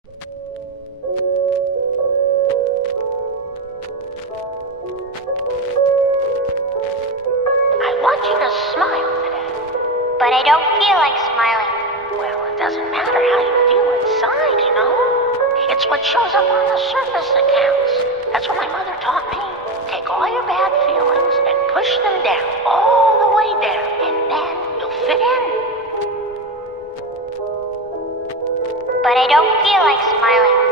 want you to smile today. But I don't feel like smiling. Well, it doesn't matter how you feel inside, you know? It's what shows up on the surface that counts. That's what my mother taught me. Take all your bad feelings and push them down, all the way down, and then you'll fit in. But I don't feel like smiling.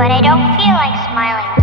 But I don't feel like smiling.